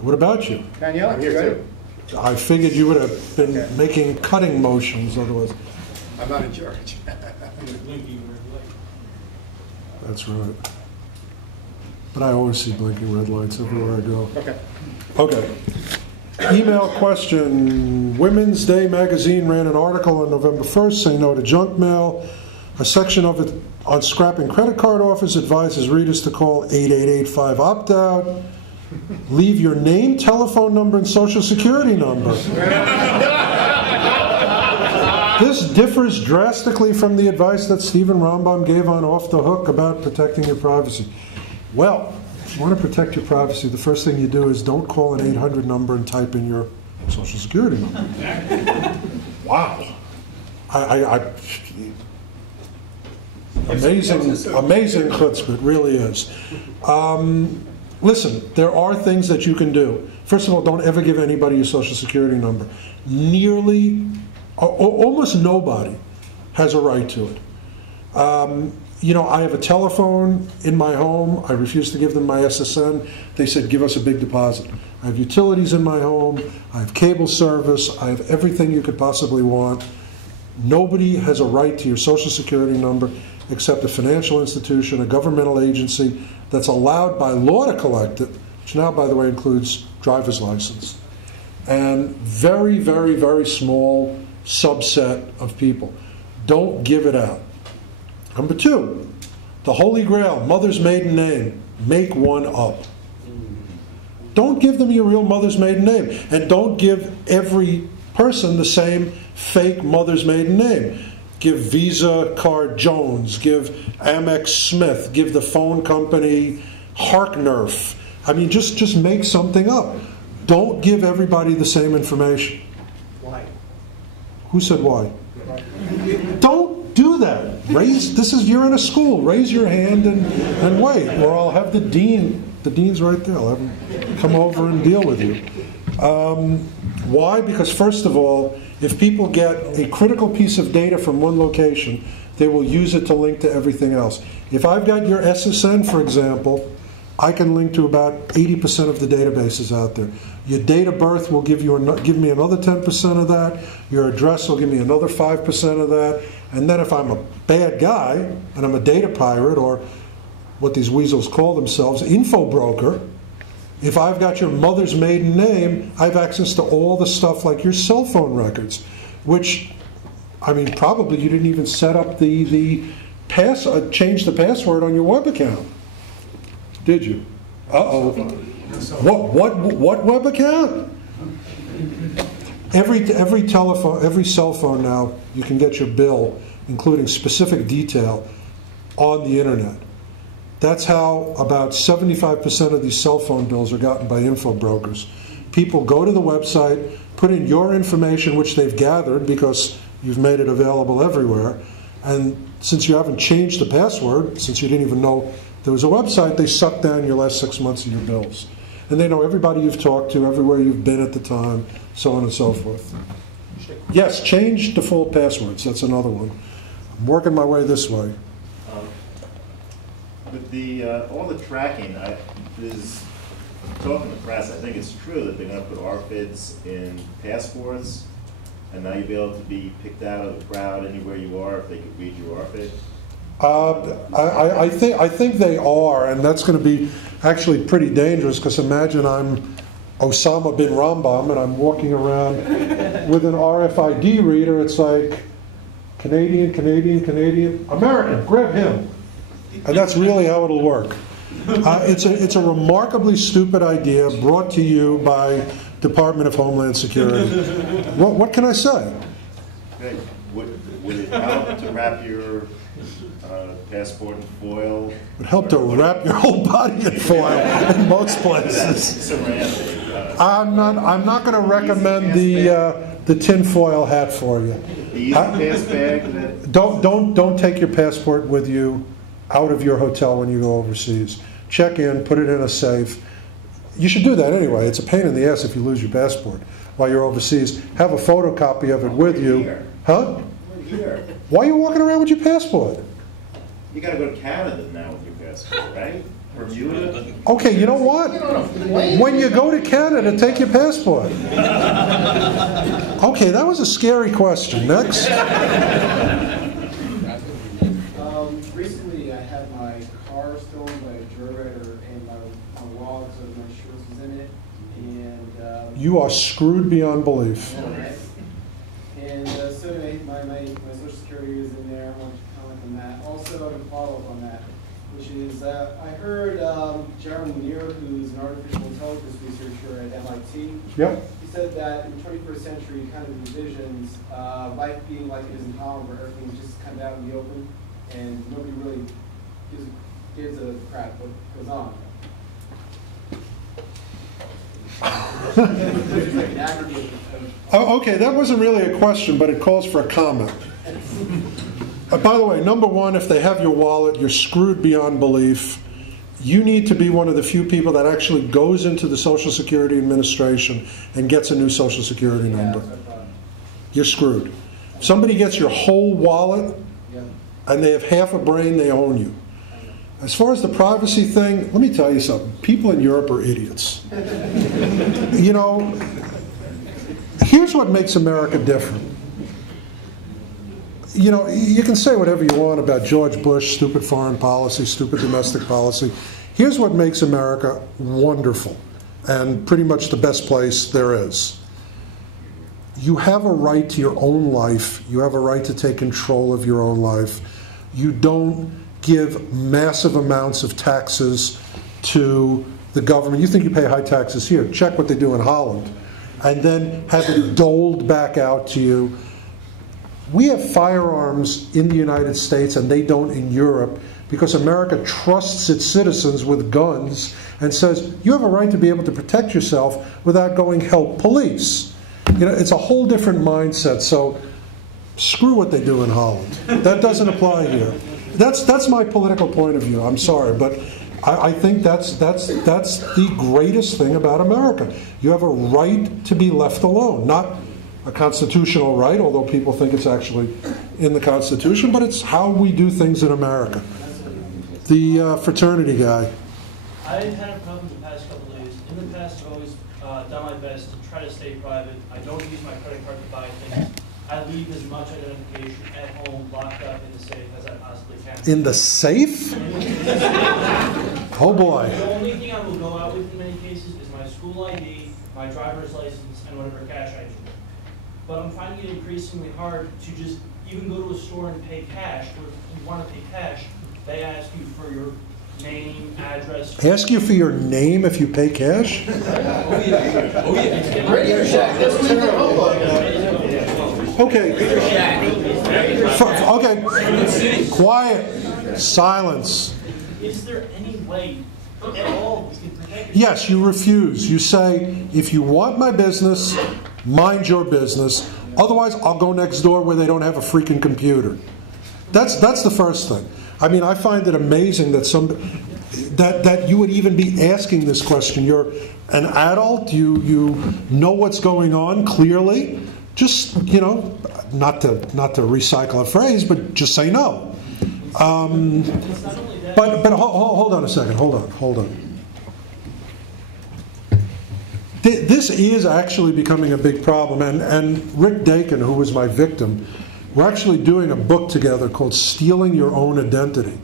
What about you? Danielle, I'm here too. I figured you would have been making cutting motions otherwise. I'm not in charge. That's right. But I always see blinking red lights everywhere I go. Okay. Okay. Email question. Women's Day magazine ran an article on November 1st saying no to junk mail. A section of it on scrapping credit card offers advises readers to call 8885-OPT-OUT. Leave your name, telephone number, and social security number. This differs drastically from the advice that Steven Rambam gave on Off the Hook about protecting your privacy. Well, if you want to protect your privacy, the first thing you do is don't call an 800 number and type in your social security number. Wow. Amazing chutzpah, it really is. Listen, there are things that you can do. First of all, don't ever give anybody your social security number. Almost nobody has a right to it. You know, I have a telephone in my home. I refuse to give them my SSN. They said, give us a big deposit. I have utilities in my home. I have cable service. I have everything you could possibly want. Nobody has a right to your social security number except a financial institution, a governmental agency that's allowed by law to collect it, which now, by the way, includes driver's license. And very, very, very small subset of people. Don't give it out. Number two, the Holy Grail, mother's maiden name. Make one up. Don't give them your real mother's maiden name. And don't give every person the same fake mother's maiden name. Give Visa card Jones, give Amex Smith, give the phone company Harknerf. I mean, just make something up. Don't give everybody the same information. Why? Who said why? Don't do that. You're in a school. Raise your hand and wait, or I'll have the dean. The dean's right there. I'll have him come over and deal with you. Why? Because first of all, if people get a critical piece of data from one location, they will use it to link to everything else. If I've got your SSN, for example, I can link to about 80% of the databases out there. Your date of birth will give me another 10% of that. Your address will give me another 5% of that. And then if I'm a bad guy and I'm a data pirate, or what these weasels call themselves, info broker, if I've got your mother's maiden name, I have access to all the stuff like your cell phone records, which, I mean, probably you didn't even set up change the password on your web account. Did you? Uh-oh. What web account? Every telephone, every cell phone now, you can get your bill, including specific detail, on the internet. That's how about 75% of these cell phone bills are gotten by info brokers. People go to the website, put in your information, which they've gathered because you've made it available everywhere, and since you haven't changed the password, since you didn't even know there was a website, they suck down your last 6 months of your bills. And they know everybody you've talked to, everywhere you've been at the time, so on and so forth. Yes, change default passwords. That's another one. I'm working my way this way. With all the tracking, there's talk in the press. I think it's true that they're going to put RFIDs in passports, and now you'll be able to be picked out of the crowd anywhere you are if they could read your RFID. I think they are, and that's going to be actually pretty dangerous, because imagine I'm Osama bin Rambam and I'm walking around with an RFID reader. It's like Canadian, American, grab him. And that's really how it'll work. It's a remarkably stupid idea brought to you by Department of Homeland Security. What can I say? Okay. Would it help to wrap your passport in foil? It would help to wrap your whole body in foil in most places. I'm not going to recommend the tinfoil hat for you. The easy pass bag. Don't take your passport with you out of your hotel when you go overseas. Check in, put it in a safe. You should do that anyway. It's a pain in the ass if you lose your passport while you're overseas. Have a photocopy of it with you. Huh? Why are you walking around with your passport? You got to go to Canada now with your passport, right? Bermuda? Okay, you know what? When you go to Canada, take your passport. Okay, that was a scary question. Next. Recently, I had my car stolen by a joyride, and my wallet, so my insurance was in it, and You are screwed beyond belief. and so my social security is in there. I want to comment on that. Also, to follow up on that, which is I heard Jeremy Muir, who's an artificial intelligence researcher at MIT. Yep. He said that in the 21st century, he kind of envisions life being like it is in Holland, where everything's just kind of out in the open, and nobody really gives a crap what goes on. Oh, okay, that wasn't really a question, but it calls for a comment. By the way, number one, if they have your wallet, you're screwed beyond belief. You need to be one of the few people that actually goes into the Social Security Administration and gets a new Social Security number. You're screwed. If somebody gets your whole wallet and they have half a brain, they own you. As far as the privacy thing, let me tell you something. People in Europe are idiots. You know, here's what makes America different. You know, you can say whatever you want about George Bush, stupid foreign policy, stupid domestic policy. Here's what makes America wonderful and pretty much the best place there is. You have a right to your own life. You have a right to take control of your own life. You don't give massive amounts of taxes to the government. You think you pay high taxes here. Check what they do in Holland. And then have it doled back out to you. We have firearms in the United States and they don't in Europe because America trusts its citizens with guns and says, you have a right to be able to protect yourself without going help police. You know, it's a whole different mindset. So screw what they do in Holland. That doesn't apply here. That's my political point of view. I'm sorry, but I think that's the greatest thing about America. You have a right to be left alone, not a constitutional right, although people think it's actually in the Constitution, but it's how we do things in America. The fraternity guy. I've had a problem the past couple of days. In the past, I've always done my best to try to stay private. I don't use my credit card to buy things. I leave as much identification at home locked up in the safe as I possibly can. In the safe? Oh boy. The only thing I will go out with in many cases is my school ID, my driver's license, and whatever cash I do. But I'm finding it increasingly hard to just even go to a store and pay cash. Or if you want to pay cash, they ask you for your name, address. Ask you for your name if you pay cash? Oh yeah. Radio Shack. That's terrible. Okay. Okay. Quiet. Silence. Is there any way at all we can protect yourself? Yes, you refuse. You say, if you want my business, mind your business. Otherwise, I'll go next door where they don't have a freaking computer. That's the first thing. I mean, I find it amazing that that you would even be asking this question. You're an adult. You know what's going on clearly. Just, you know, not to recycle a phrase, but just say no. But hold on a second. Hold on. This is actually becoming a big problem. And Rick Dakin, who was my victim, we're actually doing a book together called Stealing Your Own Identity,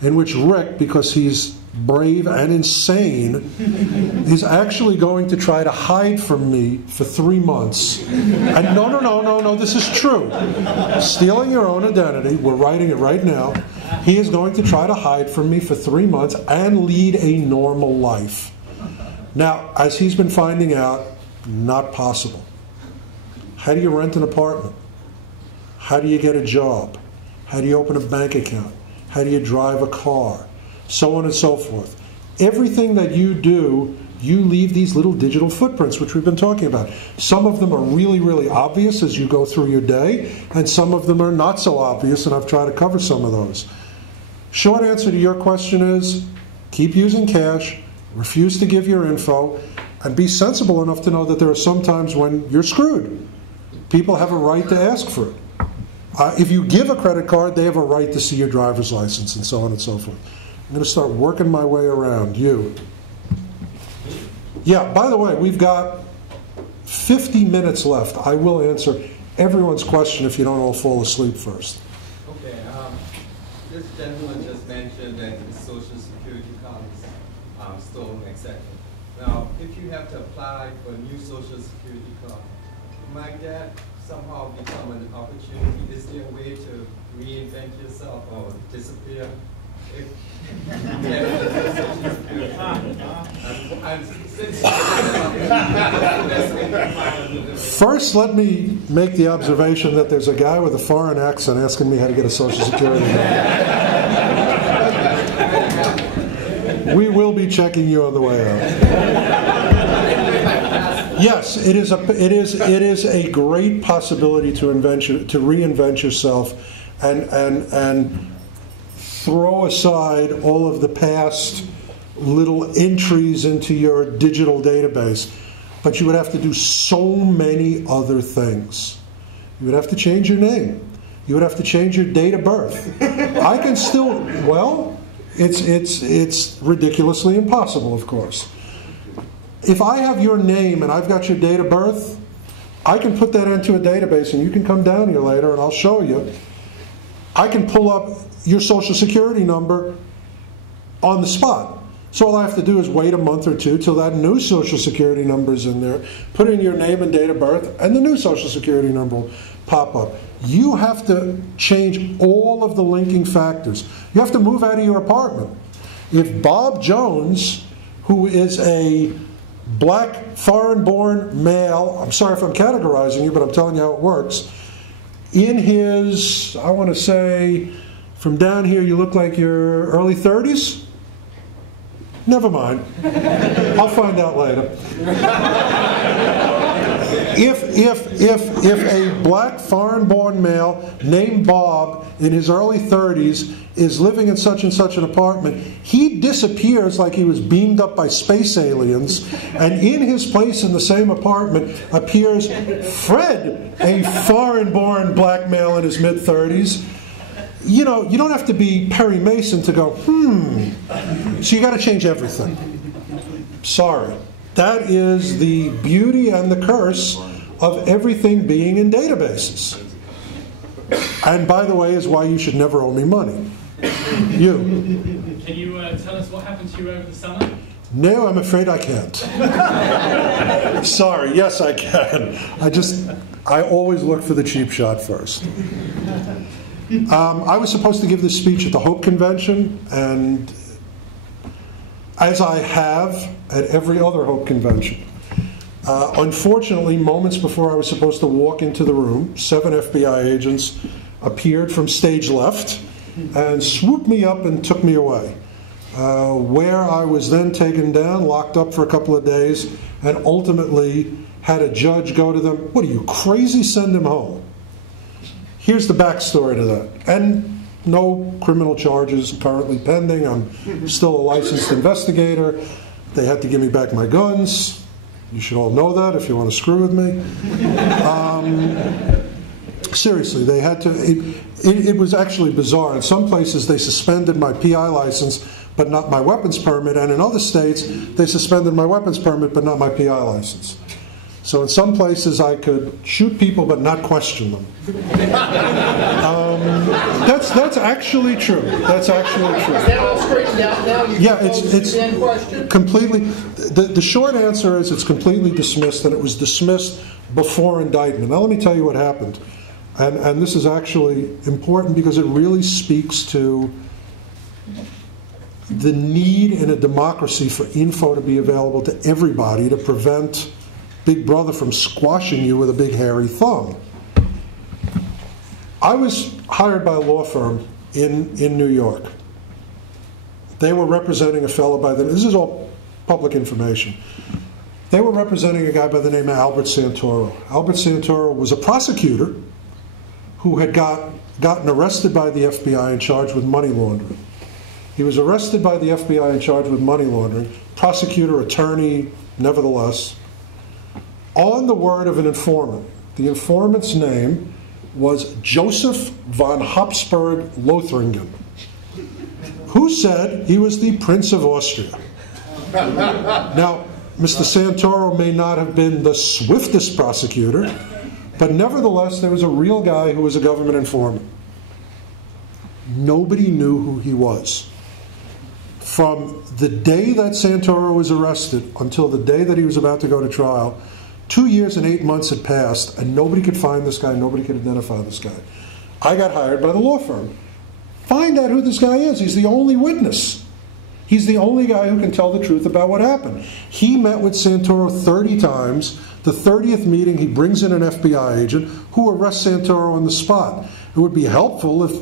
in which Rick, because he's brave and insane, is actually going to try to hide from me for 3 months. And no, this is true. Stealing Your Own Identity, we're writing it right now. He is going to try to hide from me for 3 months and lead a normal life. Now, as he's been finding out, not possible. How do you rent an apartment? How do you get a job? How do you open a bank account? How do you drive a car? So on and so forth. Everything that you do, you leave these little digital footprints, which we've been talking about. Some of them are really, really obvious as you go through your day, and some of them are not so obvious, and I've tried to cover some of those. Short answer to your question is, keep using cash, refuse to give your info, and be sensible enough to know that there are some times when you're screwed. People have a right to ask for it. If you give a credit card, they have a right to see your driver's license, and so on and so forth. I'm going to start working my way around. You. Yeah, by the way, we've got 50 minutes left. I will answer everyone's question if you don't all fall asleep first. Okay, this gentleman just mentioned that the Social Security card is stolen, etc. Now, if you have to apply for a new Social Security card, might that somehow become an opportunity? Is there a way to reinvent yourself or disappear? If First, let me make the observation that there's a guy with a foreign accent asking me how to get a Social Security number. We will be checking you on the way out. Yes, it is a great possibility to reinvent yourself and throw aside all of the past little entries into your digital database. But you would have to do so many other things. You would have to change your name. You would have to change your date of birth. I can still, well, it's ridiculously impossible, of course. If I have your name and I've got your date of birth, I can put that into a database and you can come down here later and I'll show you. I can pull up your Social Security number on the spot. So all I have to do is wait a month or two till that new Social Security number is in there, put in your name and date of birth, and the new Social Security number will pop up. You have to change all of the linking factors. You have to move out of your apartment. If Bob Jones, who is a black foreign-born male, I'm sorry if I'm categorizing you, but I'm telling you how it works, in his, I want to say, from down here you look like you're early 30s? Never mind. I'll find out later. If a black foreign-born male named Bob in his early 30s is living in such and such an apartment, he disappears like he was beamed up by space aliens, and in his place in the same apartment appears Fred, a foreign-born black male in his mid-30s. You know, you don't have to be Perry Mason to go, So you got to change everything. Sorry. That is the beauty and the curse of everything being in databases. And by the way, is why you should never owe me money. You. Can you tell us what happened to you over the summer? No, I'm afraid I can't. Sorry. Yes, I can. I always look for the cheap shot first. I was supposed to give this speech at the Hope Convention, and as I have at every other Hope Convention, unfortunately, moments before I was supposed to walk into the room, 7 FBI agents appeared from stage left and swooped me up and took me away, where I was then taken down, locked up for a couple of days, and ultimately had a judge go to them, "What are you, crazy? Send him home." Here's the backstory to that. And no criminal charges currently pending. I'm still a licensed investigator. They had to give me back my guns. You should all know that if you want to screw with me. Seriously, they had to. It was actually bizarre. In some places, they suspended my PI license, but not my weapons permit. And in other states, they suspended my weapons permit, but not my PI license. So in some places I could shoot people but not question them. That's actually true. That's actually true. Is that all straightened out now? Yeah, it's completely. The short answer is it's completely dismissed, and it was dismissed before indictment. Now let me tell you what happened, and this is actually important because it really speaks to the need in a democracy for info to be available to everybody to prevent Big Brother from squashing you with a big hairy thumb. I was hired by a law firm in New York. They were representing a fellow by the, this is all public information. They were representing a guy by the name of Albert Santoro. Albert Santoro was a prosecutor who had gotten arrested by the FBI and charged with money laundering. He was arrested by the FBI and charged with money laundering. Prosecutor, attorney, nevertheless, on the word of an informant. The informant's name was Joseph von Habsburg Lothringen, who said he was the Prince of Austria. Now, Mr. Santoro may not have been the swiftest prosecutor, but nevertheless, there was a real guy who was a government informant. Nobody knew who he was. From the day that Santoro was arrested until the day that he was about to go to trial, 2 years and 8 months had passed, and nobody could find this guy, nobody could identify this guy. I got hired by the law firm. Find out who this guy is. He's the only witness. He's the only guy who can tell the truth about what happened. He met with Santoro 30 times. The 30th meeting, he brings in an FBI agent who arrests Santoro on the spot. It would be helpful if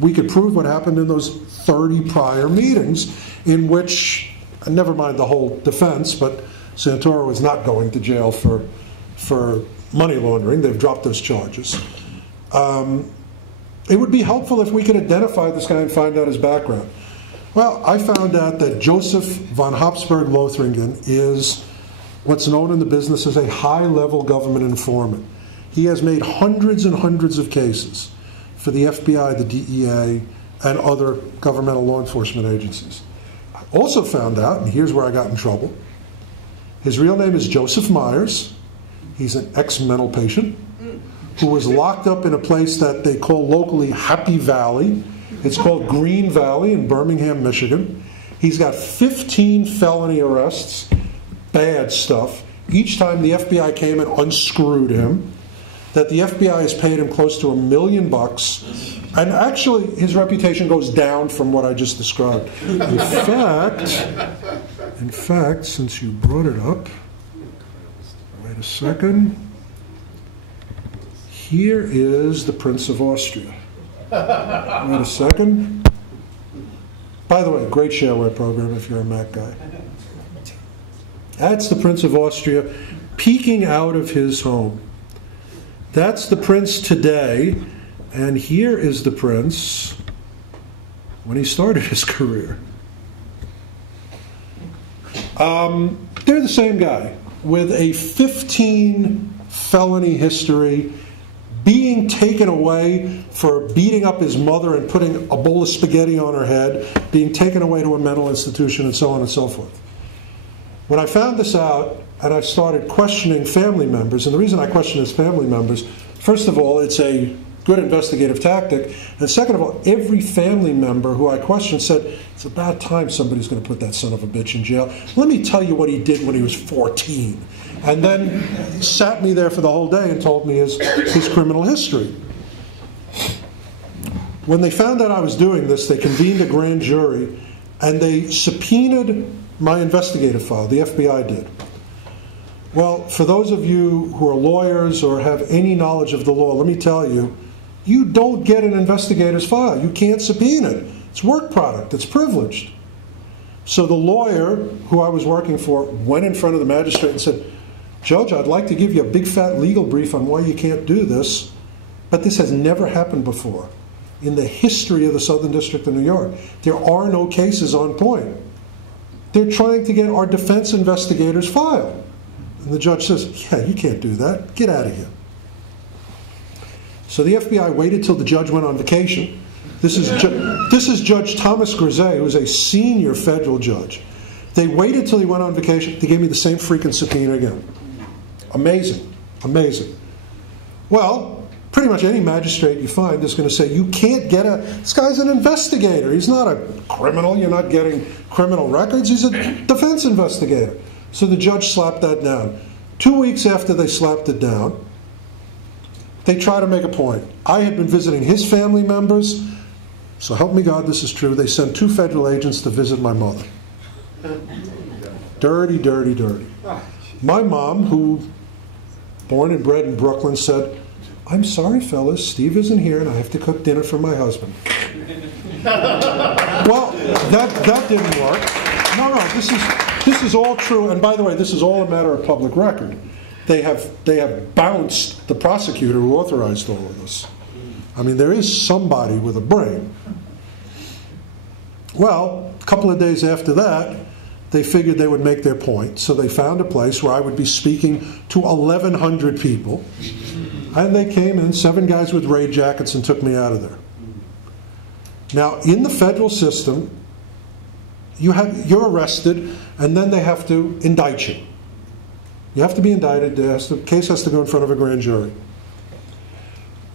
we could prove what happened in those 30 prior meetings in which, and never mind the whole defense, but Santoro is not going to jail for money laundering. They've dropped those charges. It would be helpful if we could identify this guy and find out his background. Well, I found out that Joseph von Habsburg-Lothringen is what's known in the business as a high-level government informant. He has made hundreds and hundreds of cases for the FBI, the DEA, and other governmental law enforcement agencies. I also found out, and here's where I got in trouble, his real name is Joseph Myers. He's an ex-mental patient who was locked up in a place that they call locally Happy Valley. It's called Green Valley in Birmingham, Michigan. He's got 15 felony arrests, bad stuff. Each time the FBI came and unscrewed him, that the FBI has paid him close to $1 million. And actually, his reputation goes down from what I just described. In fact, since you brought it up, wait a second. Here is the Prince of Austria. Wait a second. By the way, great shareware program if you're a Mac guy. That's the Prince of Austria peeking out of his home. That's the Prince today, and here is the Prince when he started his career. They're the same guy with a 15 felony history, being taken away for beating up his mother and putting a bowl of spaghetti on her head, being taken away to a mental institution, and so on and so forth. When I found this out, and I started questioning family members, and the reason I question his family members, first of all, it's a good investigative tactic, and second of all, every family member who I questioned said, it's about time somebody's going to put that son of a bitch in jail. Let me tell you what he did when he was 14. And then sat me there for the whole day and told me his criminal history. When they found out I was doing this, they convened a grand jury, and they subpoenaed my investigative file, the FBI did. Well, for those of you who are lawyers or have any knowledge of the law, let me tell you, you don't get an investigator's file. You can't subpoena it. It's work product. It's privileged. So the lawyer who I was working for went in front of the magistrate and said, Judge, I'd like to give you a big fat legal brief on why you can't do this, but this has never happened before in the history of the Southern District of New York. There are no cases on point. They're trying to get our defense investigators' file. And the judge says, yeah, you can't do that. Get out of here. So the FBI waited till the judge went on vacation. This is Judge Thomas Grisey, who's a senior federal judge. They waited till he went on vacation. They gave me the same freaking subpoena again. Amazing. Amazing. Well, pretty much any magistrate you find is going to say, you can't get this guy's an investigator. He's not a criminal. You're not getting criminal records. He's a defense investigator. So the judge slapped that down. 2 weeks after they slapped it down, they try to make a point. I had been visiting his family members, so help me God, this is true. They sent 2 federal agents to visit my mother. Dirty, dirty, dirty. My mom, who, born and bred in Brooklyn, said, I'm sorry, fellas, Steve isn't here and I have to cook dinner for my husband. Well, that didn't work. No, this is all true, and by the way, this is all a matter of public record. They have bounced the prosecutor who authorized all of this. I mean, there is somebody with a brain. Well, a couple of days after that, they figured they would make their point, so they found a place where I would be speaking to 1,100 people, and they came in, 7 guys with raid jackets, and took me out of there. Now, in the federal system, you're arrested, and then they have to indict you. You have to be indicted. The case has to go in front of a grand jury.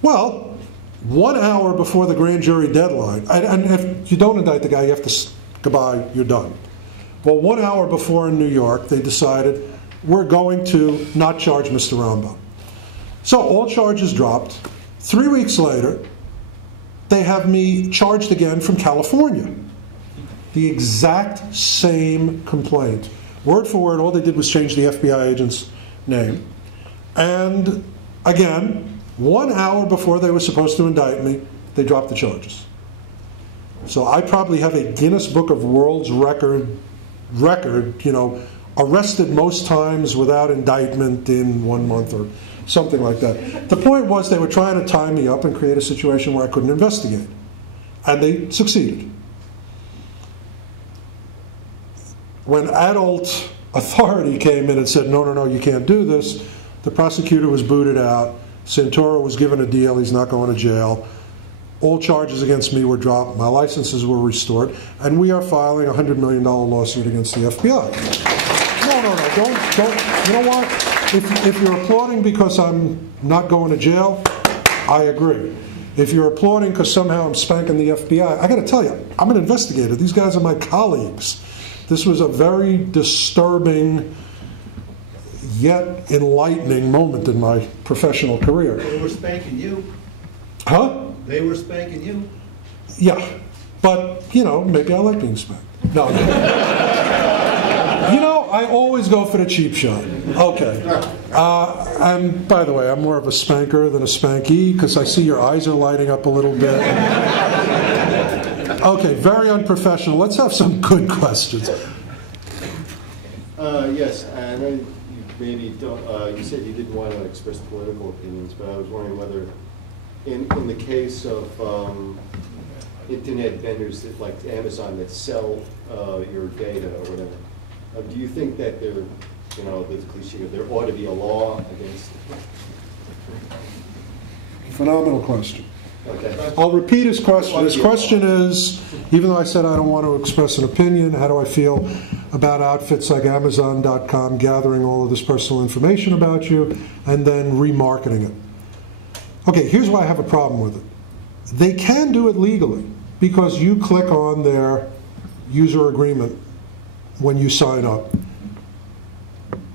Well, 1 hour before the grand jury deadline, and if you don't indict the guy, you have to, goodbye, you're done. Well, 1 hour before in New York, they decided, we're going to not charge Mr. Rambam. So all charges dropped. 3 weeks later, they have me charged again from California. The exact same complaint. Word for word, all they did was change the FBI agent's name. And again, 1 hour before they were supposed to indict me, they dropped the charges. So I probably have a Guinness Book of World's record, arrested most times without indictment in 1 month or something like that. The point was they were trying to tie me up and create a situation where I couldn't investigate. And they succeeded. When adult authority came in and said, no, you can't do this, the prosecutor was booted out. Santoro was given a deal. He's not going to jail. All charges against me were dropped. My licenses were restored. And we are filing a $100 million lawsuit against the FBI. No, don't. You know what? If you're applauding because I'm not going to jail, I agree. If you're applauding because somehow I'm spanking the FBI, I got to tell you, I'm an investigator. These guys are my colleagues. This was a very disturbing yet enlightening moment in my professional career. They were spanking you. Huh? They were spanking you. Yeah. But, maybe I like being spanked. No. I always go for the cheap shot. Okay. And by the way, I'm more of a spanker than a spankee because I see your eyes are lighting up a little bit. Okay, very unprofessional. Let's have some good questions. Yes, I know you maybe don't, you said you didn't want to express political opinions, but I was wondering whether, in the case of internet vendors that, like Amazon, that sell your data or whatever, do you think that there, there's a cliche, there ought to be a law against it? Phenomenal question. Okay. I'll repeat his question. His question is, even though I said I don't want to express an opinion, how do I feel about outfits like Amazon.com gathering all of this personal information about you and then remarketing it? Okay, here's why I have a problem with it. They can do it legally because you click on their user agreement when you sign up.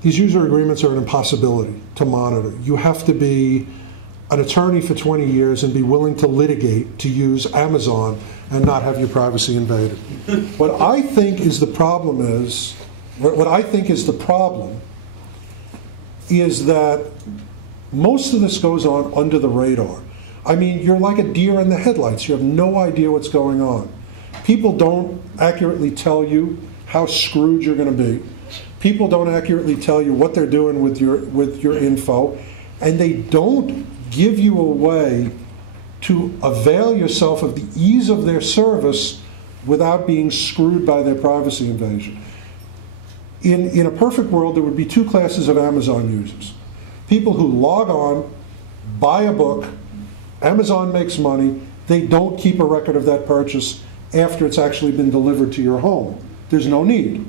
These user agreements are an impossibility to monitor. You have to be an attorney for 20 years and be willing to litigate to use Amazon and not have your privacy invaded. What I think is the problem is that most of this goes on under the radar. I mean, you're like a deer in the headlights. You have no idea what's going on. People don't accurately tell you how screwed you're going to be. People don't accurately tell you what they're doing with your info, and they don't give you a way to avail yourself of the ease of their service without being screwed by their privacy invasion. In a perfect world, there would be two classes of Amazon users. People who log on, buy a book, Amazon makes money, they don't keep a record of that purchase after it's actually been delivered to your home. There's no need.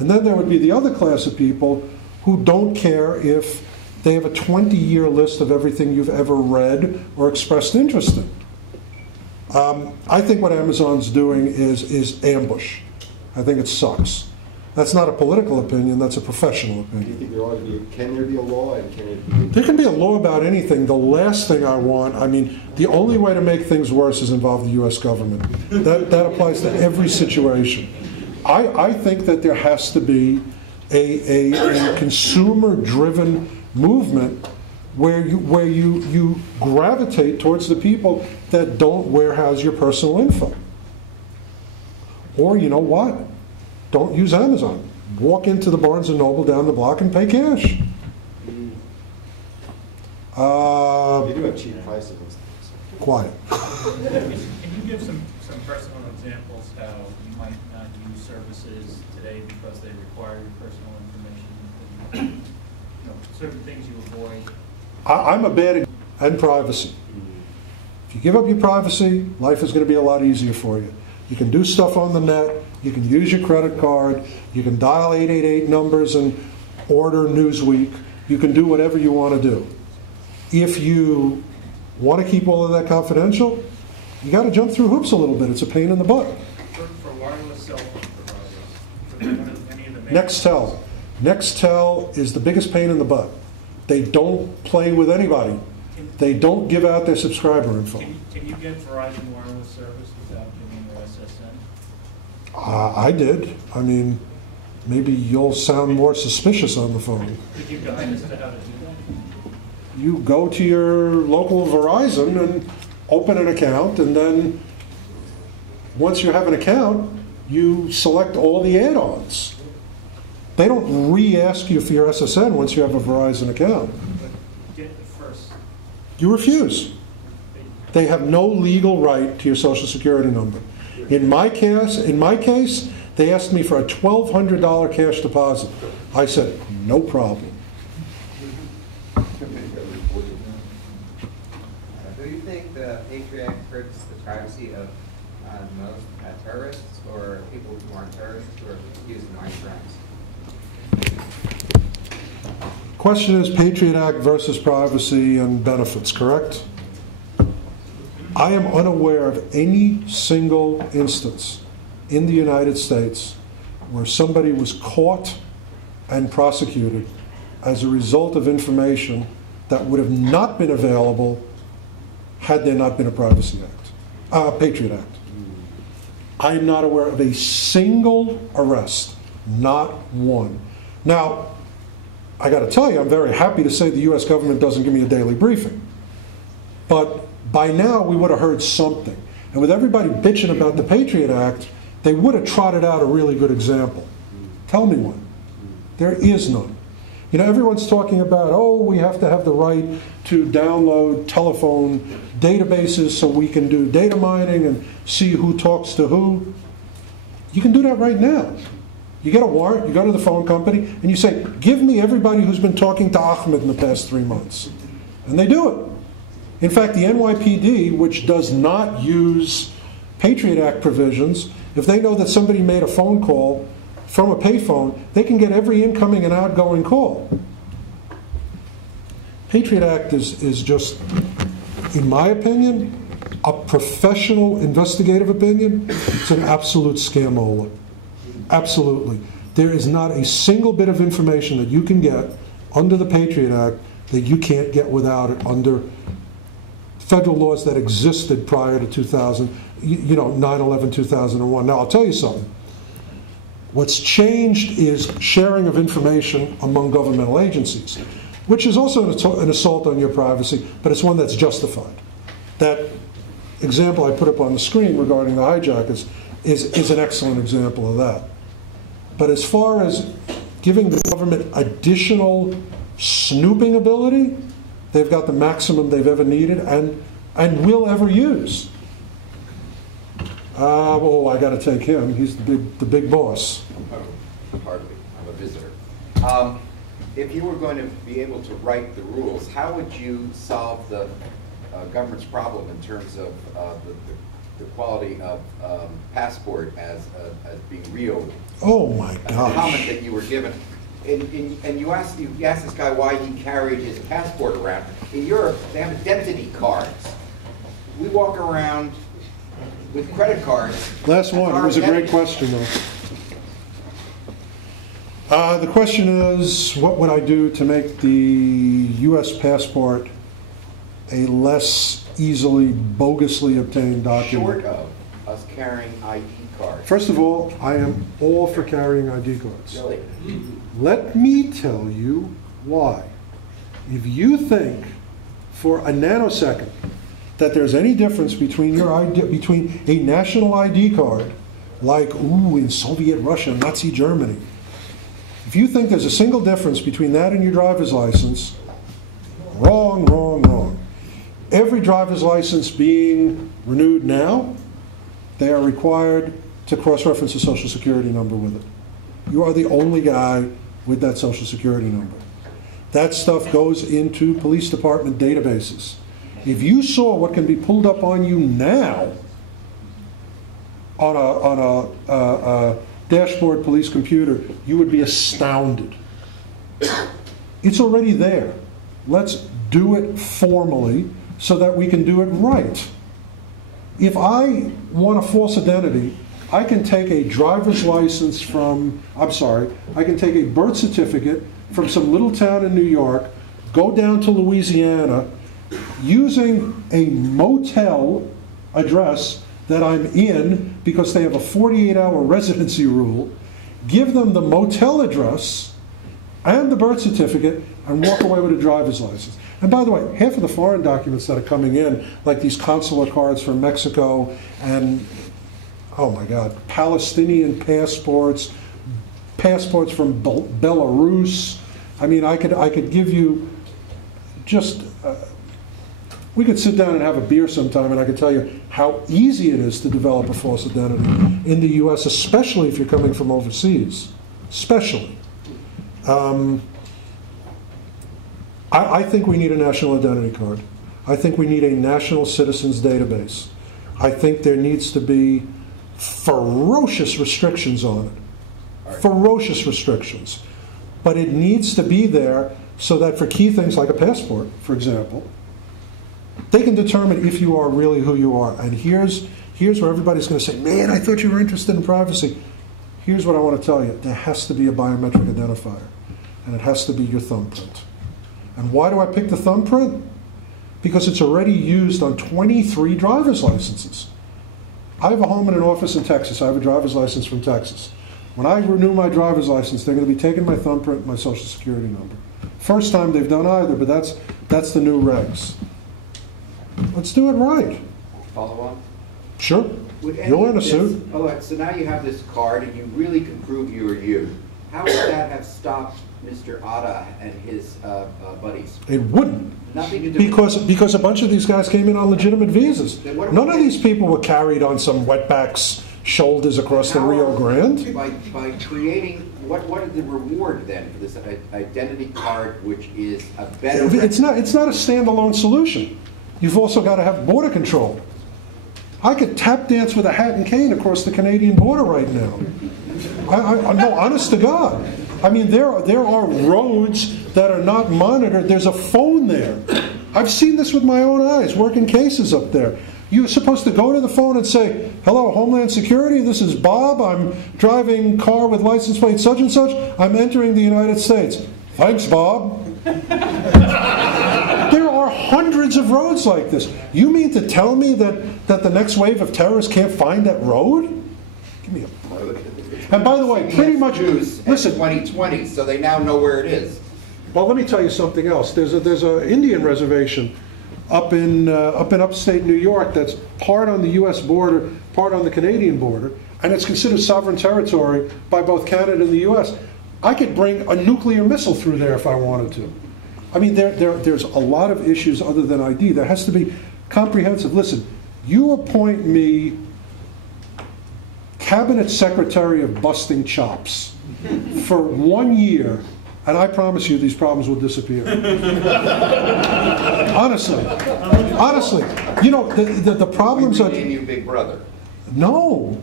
And then there would be the other class of people who don't care if they have a 20-year list of everything you've ever read or expressed interest in. I think what Amazon's doing is ambush. I think it sucks. That's not a political opinion, that's a professional opinion. Do you think there ought to be, can there be a law, and can it be? There can be a law about anything. The last thing I want, the only way to make things worse is involve the U.S. government. That applies to every situation. I think that there has to be a consumer-driven movement where you gravitate towards the people that don't warehouse your personal info. Or, you know what? Don't use Amazon. Walk into the Barnes & Noble down the block and pay cash. You do have cheap prices. Quiet. Can you give some personal examples how you might not use services today because they require your personal information? Certain things you avoid. I'm a bad and privacy. If you give up your privacy, life is going to be a lot easier for you. You can do stuff on the net You can use your credit card. You can dial 888 numbers and order Newsweek. You can do whatever you want to do. If you want to keep all of that confidential, you got to jump through hoops a little bit. It's a pain in the butt. For wireless cell phone providers, for any of the major- Nextel. Nextel is the biggest pain in the butt. They don't play with anybody. They don't give out their subscriber info. Can you get Verizon wireless service without giving your SSN? I did. I mean, maybe you'll sound more suspicious on the phone. Could you guide us to how to do that? You go to your local Verizon and open an account, and then once you have an account, you select all the add-ons. They don't re-ask you for your SSN once you have a Verizon account. Get it first. You refuse. They have no legal right to your Social Security number. In my case, they asked me for a $1,200 cash deposit. I said, no problem. Do you think the Patriot Act hurts the privacy of most terrorists or people who aren't terrorists who are using white crimes? Question is Patriot Act versus privacy and benefits, correct? I am unaware of any single instance in the United States where somebody was caught and prosecuted as a result of information that would have not been available had there not been a Privacy Act, Patriot Act. I am not aware of a single arrest, not one. Now, I got to tell you, I'm very happy to say the U.S. government doesn't give me a daily briefing. But by now, we would have heard something. And with everybody bitching about the Patriot Act, they would have trotted out a really good example. Tell me one. There is none. You know, everyone's talking about, oh, we have to have the right to download telephone databases so we can do data mining and see who talks to who. You can do that right now. You get a warrant, you go to the phone company, and you say, give me everybody who's been talking to Ahmed in the past 3 months. And they do it. In fact, the NYPD, which does not use Patriot Act provisions, if they know that somebody made a phone call from a payphone, they can get every incoming and outgoing call. Patriot Act is just, in my opinion, a professional investigative opinion, it's an absolute scamola. Absolutely. There is not a single bit of information that you can get under the Patriot Act that you can't get without it under federal laws that existed prior to 2000, 9/11, 2001. Now, I'll tell you something. What's changed is sharing of information among governmental agencies, which is also an assault on your privacy, but it's one that's justified. That example I put up on the screen regarding the hijackers is an excellent example of that. But as far as giving the government additional snooping ability, they've got the maximum they've ever needed and will ever use. I got to take him. He's the big boss. Hardly. I'm a visitor. If you were going to be able to write the rules, how would you solve the government's problem in terms of the quality of passport as being real? Oh my gosh! gosh! The comment that you were given, and you asked this guy why he carried his passport around. In Europe, they have identity cards. We walk around with credit cards. Last one. It was a great question, though. The question is, what would I do to make the U.S. passport a less easily, bogusly obtained document? Short of us carrying ID cards. First of all, I am all for carrying ID cards. Really? Let me tell you why. If you think for a nanosecond that there's any difference between between a national ID card, like in Soviet Russia, Nazi Germany, if you think there's a single difference between that and your driver's license, wrong, wrong, wrong. Every driver's license being renewed now, they are required to cross-reference a Social Security number with it. You are the only guy with that Social Security number. That stuff goes into police department databases. If you saw what can be pulled up on you now, on a dashboard police computer, you would be astounded. It's already there. Let's do it formally so that we can do it right. If I want a false identity, I can take a driver's license from, I can take a birth certificate from some little town in New York, go down to Louisiana, using a motel address that I'm in because they have a 48-hour residency rule, give them the motel address and the birth certificate, and walk away with a driver's license. And by the way, half of the foreign documents that are coming in, like these consular cards from Mexico and, oh my God, Palestinian passports, passports from Belarus. I mean, I could give you just, we could sit down and have a beer sometime and I could tell you how easy it is to develop a false identity in the US, especially if you're coming from overseas, especially. I think we need a national identity card. I think we need a national citizens database. I think there needs to be ferocious restrictions on it. Ferocious restrictions. But it needs to be there so that for key things like a passport, for example, they can determine if you are really who you are. And here's where everybody's going to say, man, I thought you were interested in privacy. Here's what I want to tell you. There has to be a biometric identifier. And it has to be your thumbprint. And why do I pick the thumbprint? Because it's already used on 23 driver's licenses. I have a home and an office in Texas. I have a driver's license from Texas. When I renew my driver's license, they're going to be taking my thumbprint and my social security number. First time they've done either, but that's the new regs. Let's do it right. Follow on? Sure. You'll earn a suit. Oh, so now you have this card and you really can prove you are you. How would that have stopped Mr. Atta and his buddies? It wouldn't. Nothing to do because a bunch of these guys came in on legitimate visas. None of these people were carried on some wetback's shoulders across the Rio Grande. By creating, what is the reward then for this identity card, which is a better... It's not a standalone solution. You've also got to have border control. I could tap dance with a hat and cane across the Canadian border right now. No, honest to God. I mean, there are roads that are not monitored. There's a phone there. I've seen this with my own eyes, working cases up there. You're supposed to go to the phone and say, hello, Homeland Security, this is Bob. I'm driving car with license plate such and such. I'm entering the United States. Thanks, Bob. There are hundreds of roads like this. You mean to tell me that the next wave of terrorists can't find that road? Give me a break. And by the way, pretty much, listen, 2020, so they now know where it is. Well, let me tell you something else. There's a Indian reservation up in upstate New York that's part on the U.S. border, part on the Canadian border, and it's considered sovereign territory by both Canada and the U.S. I could bring a nuclear missile through there if I wanted to. I mean, there's a lot of issues other than ID. There has to be comprehensive. Listen, you appoint me Cabinet Secretary of Busting Chops for 1 year, and I promise you these problems will disappear. Honestly. You know, the problems are... you Big Brother. No,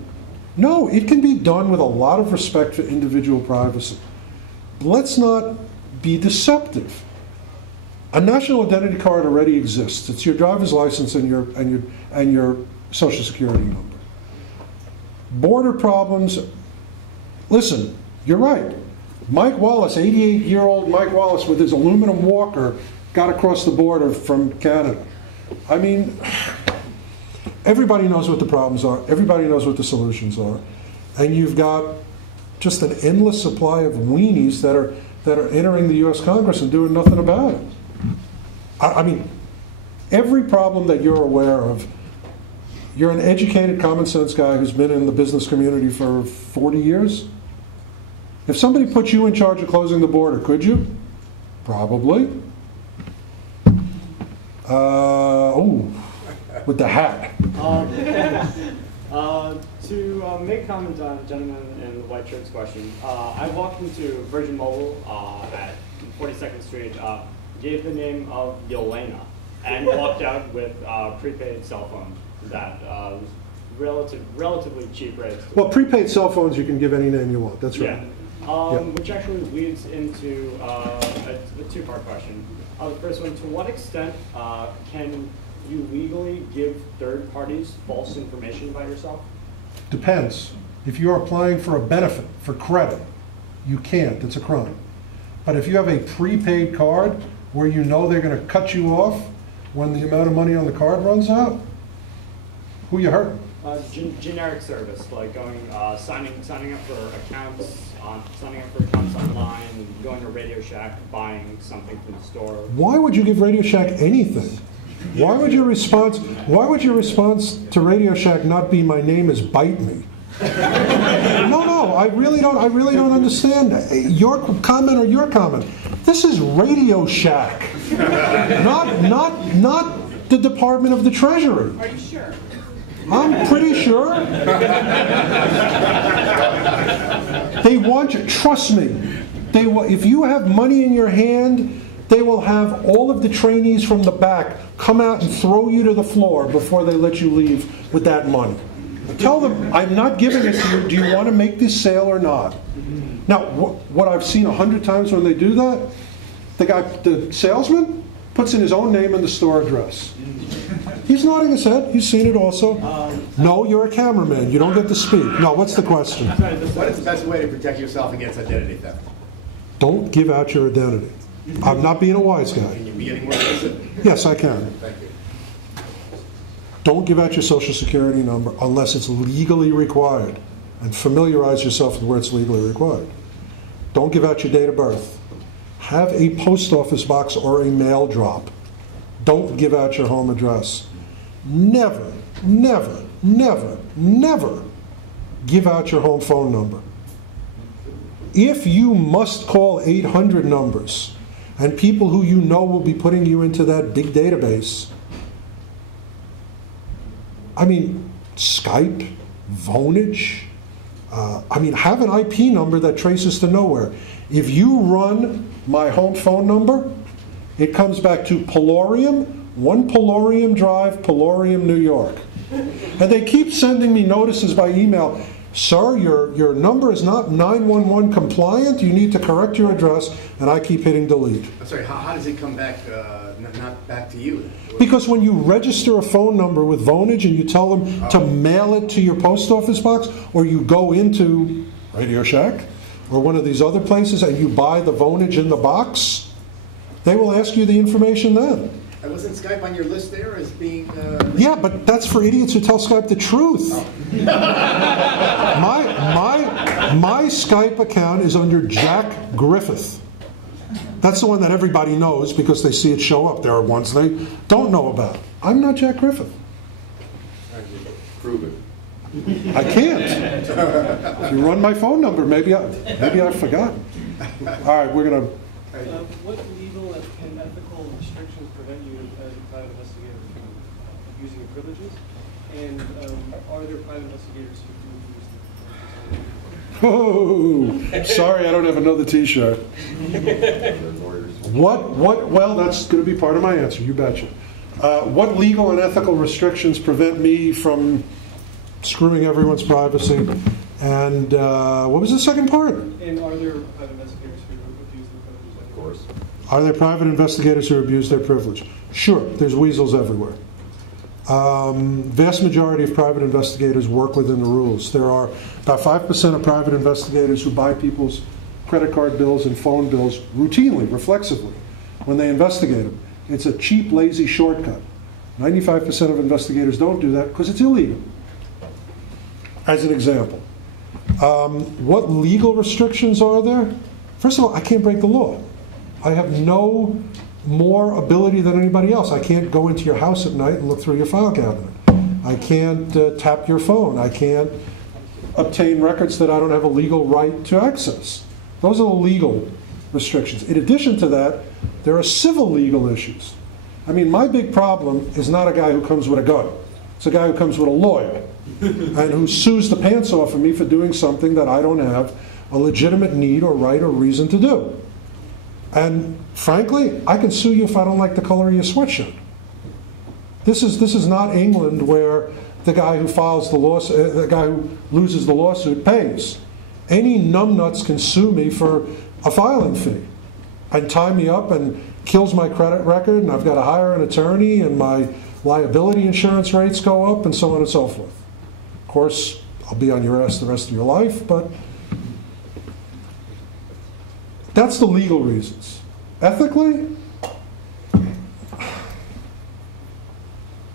it can be done with a lot of respect for individual privacy. Let's not be deceptive. A national identity card already exists. It's your driver's license and your social security number. Border problems, listen, you're right. Mike Wallace, 88-year-old Mike Wallace with his aluminum walker got across the border from Canada. I mean, everybody knows what the problems are. Everybody knows what the solutions are. And you've got just an endless supply of weenies that are entering the U.S. Congress and doing nothing about it. I mean, every problem that you're aware of, you're an educated, common sense guy who's been in the business community for 40 years. If somebody put you in charge of closing the border, could you? Probably. With the hat. To make comment on the gentleman in the white shirt's question, I walked into Virgin Mobile at 42nd Street, gave the name of Yelena, and walked out with a prepaid cell phone that was relatively cheap rates. Well, prepaid cell phones, you can give any name you want. That's right. Yeah. Which actually leads into a two-part question. The first one, to what extent can you legally give third parties false information about yourself? Depends. If you're applying for a benefit, for credit, you can't. It's a crime. But if you have a prepaid card where you know they're going to cut you off when the amount of money on the card runs out, who you hurting? Generic service, like going signing up for accounts, online, going to Radio Shack, buying something from the store. Why would you give Radio Shack anything? Why would your response to Radio Shack not be "My name is Bite Me"? No, I really don't understand your comment or your comment. This is Radio Shack, not the Department of the Treasury. Are you sure? I'm pretty sure. They want you. Trust me. If you have money in your hand, they will have all of the trainees from the back come out and throw you to the floor before they let you leave with that money. Tell them, I'm not giving it to you. Do you want to make this sale or not? Now, what I've seen 100 times when they do that, the salesman puts in his own name and the store address. He's nodding his head. He's seen it also. No, you're a cameraman. You don't get to speak. No, what's the question? What is the best way to protect yourself against identity theft? Don't give out your identity. I'm not being a wise guy. Can you be any more specific? Yes, I can. Thank you. Don't give out your Social Security number unless it's legally required. And familiarize yourself with where it's legally required. Don't give out your date of birth. Have a post office box or a mail drop. Don't give out your home address. Never, never, never, never give out your home phone number. If you must call 800 numbers, and people who you know will be putting you into that big database, I mean, Skype, Vonage, have an IP number that traces to nowhere. If you run my home phone number, it comes back to Pelorium, 1 Pelorium Drive, Pelorium, New York. And they keep sending me notices by email. Sir, your number is not 911 compliant. You need to correct your address. And I keep hitting delete. I'm sorry, how does it come back, not back to you? Because when you register a phone number with Vonage and you tell them to mail it to your post office box, or you go into Radio Shack or one of these other places and you buy the Vonage in the box, they will ask you the information then. And wasn't Skype on your list there as being... Yeah, but that's for idiots who tell Skype the truth. Oh. My Skype account is under Jack Griffith. That's the one that everybody knows because they see it show up. There are ones they don't know about. I'm not Jack Griffith. Prove it. I can't. If you run my phone number, maybe I've forgotten. All right, we're going to... What legal and ethical restrictions prevent you as a private investigator from abusing your privileges? And are there private investigators who do abuse them? Oh, sorry, I don't have another T-shirt. Well, that's going to be part of my answer, you betcha. What legal and ethical restrictions prevent me from screwing everyone's privacy? And what was the second part? And are there private investigators who abuse their privileges? Of course. Are there private investigators who abuse their privilege? Sure, there's weasels everywhere. Vast majority of private investigators work within the rules. There are about 5% of private investigators who buy people's credit card bills and phone bills routinely, reflexively, when they investigate them. It's a cheap, lazy shortcut. 95% of investigators don't do that because it's illegal. As an example. What legal restrictions are there? First of all, I can't break the law. I have no more ability than anybody else. I can't go into your house at night and look through your file cabinet. I can't tap your phone. I can't obtain records that I don't have a legal right to access. Those are the legal restrictions. In addition to that, there are civil legal issues. I mean, my big problem is not a guy who comes with a gun. It's a guy who comes with a lawyer and who sues the pants off of me for doing something that I don't have a legitimate need or right or reason to do. And frankly, I can sue you if I don't like the color of your sweatshirt. This is not England where the guy who files the lawsuit, the guy who loses the lawsuit pays. Any numbnuts can sue me for a filing fee and tie me up and kills my credit record, and I've got to hire an attorney, and my liability insurance rates go up, and so on and so forth. Of course, I'll be on your ass the rest of your life, but that's the legal reasons. Ethically,